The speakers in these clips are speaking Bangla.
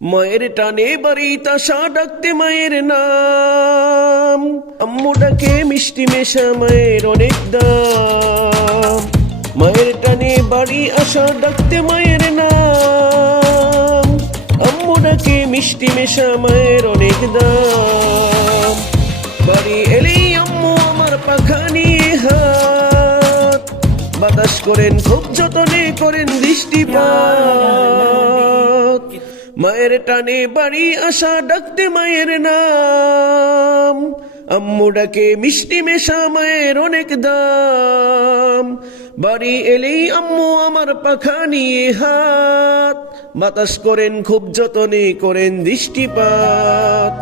মায়ের টানে বাড়ি তাসা ডাকতে মায়ের নাম, আম্মু ডাকে মিষ্টি মেশা মায়ের অনেক দাম। মায়ের টানে বাড়ি আসা ডাকতে মায়ের নাম, আম্মু ডাকে মিষ্টি মেশা মায়ের অনেক দাম। বাড়ি এলেই আম্মু আমার পাখা নিয়ে হাত, বাতাস করেন খুব যতনে করেন দৃষ্টিপাত। মায়ের টানে বাড়ি আসা ডাকতে মায়ের নাম, আম্মু ডাকে মিষ্টি মেশা মায়ের অনেক দাম। বাড়ি এলেই আম্মু আমার পাখা নিয়ে হাত, বাতাস করেন খুব যতনে করেন দৃষ্টিপাত।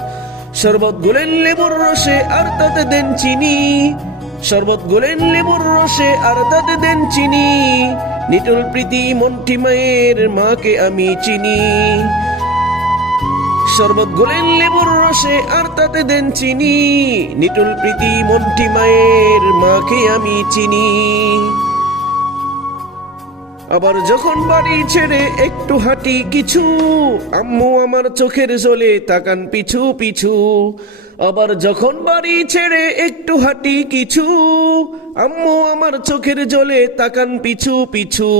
শরবত গুলেন লেবুর রসে আর তাতে দেন চিনি, শরবত গুলেন লেবুর রসে আর তাতে দেন চিনি। নিটুল প্রীতি মন্টি মায়ের মাকে আমি চিনি। শরবত গুলেন লেবুর রসে আর তাতে দেন চিনি, নিটুল প্রীতি মন্টি মায়ের মাকে আমি চিনি। আবার যখন বাড়ি ছেড়ে একটু হাঁটি কিছু, আম্মু আমার চোখের জলে তাকান পিছু পিছু। আবার যখন বাড়ি ছেড়ে একটু হাঁটি কিছু, আম্মু আমার চোখের জলে তাকান পিছু পিছু।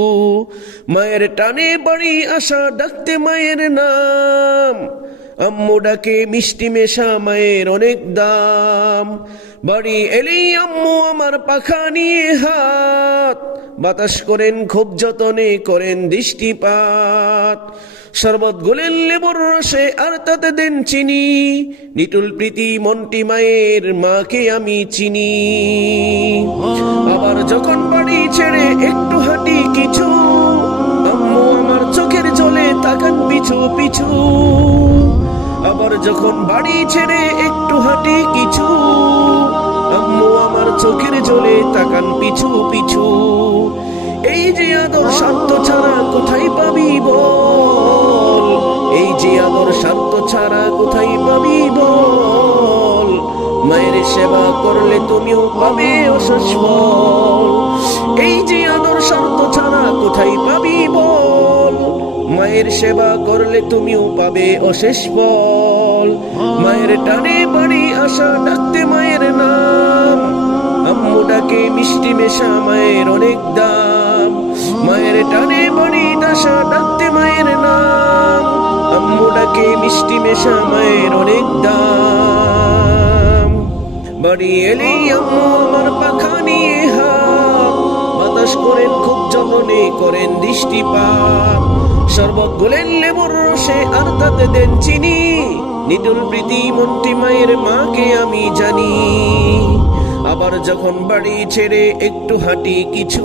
মায়ের টানে বাড়ি আসা ডাকতে মায়ের নাম, আম্মু ডাকে মিষ্টি মেশা মায়ের অনেক দাম। বাড়ি এলেই আম্মু আমার পাখা নিয়ে হাত, বাতাস করেন খুব যতনে করেন দৃষ্টিপাত। শরবত গুলেন লেবুর রসে আর তাতে দেন চিনি, নিটুল প্রীতি মন্টি মায়ের মাকে আমি চিনি। আবার যখন বাড়ি ছেড়ে একটু হাঁটি কিছু, আম্মু আমার চোখের জলে তাকান পিছু পিছু। আবার যখন বাড়ি ছেড়ে একটু হাঁটি কিছু, আম্মু আমার চোখের জলে তাকান পিছু পিছু। এই যে আদর স্বার্থ ছাড়া কোথায় পাবি বল, এই যে আদর স্বার্থ ছাড়া কোথায় পাবি বল। মায়ের সেবা করলে তুমিও পাবে অশেষ ফল, এই যে আদর স্বার্থ ছাড়া কোথায় পাবি বল। মায়ের সেবা করলে তুমিও পাবে অশেষ ফল। মায়ের টানে বাড়ি আসা ডাকতে মায়ের নাম, আম্মু ডাকে মিষ্টি মেশা মায়ের অনেক দাম। মায়ের টানে বাড়ি আসা ডাকতে মায়ের নাম, আম্মু ডাকে মিষ্টি মেশা মায়ের অনেক দাম। বাড়ি এলেই আম্মু আমার পাখা নিয়ে হাত, বাতাস করেন খুব যতনে করেন দৃষ্টিপাত। শরবত গুলেন লেবুর রসে আর তাতে দেন চিনি, নিটুল প্রীতি মন্টি মায়ের মাকে আমি জানি। আবার যখন বাড়ি ছেড়ে একটু হাঁটি কিছু,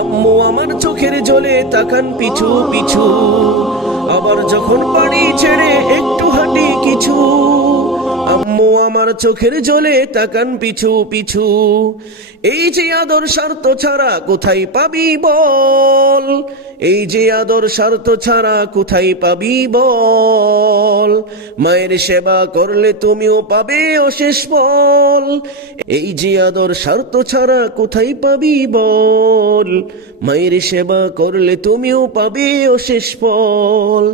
আম্মু আমার চোখের জলে তাকান পিছু পিছু। আবার যখন বাড়ি ছেড়ে একটু হাঁটি কিছু, আম্মু আমার চোখের জলে তাকান পিছু পিছু। এই যে আদর স্বার্থ ছাড়া কোথায় পাবি বল, এই যে আদর স্বার্থ ছাড়া কোথায় পাবি বল। মায়ের সেবা করলে তুমিও পাবে অশেষ ফল, এই যে আদর স্বার্থ ছাড়া কোথায় পাবি বল। মায়ের সেবা করলে তুমিও পাবে অশেষ ফল।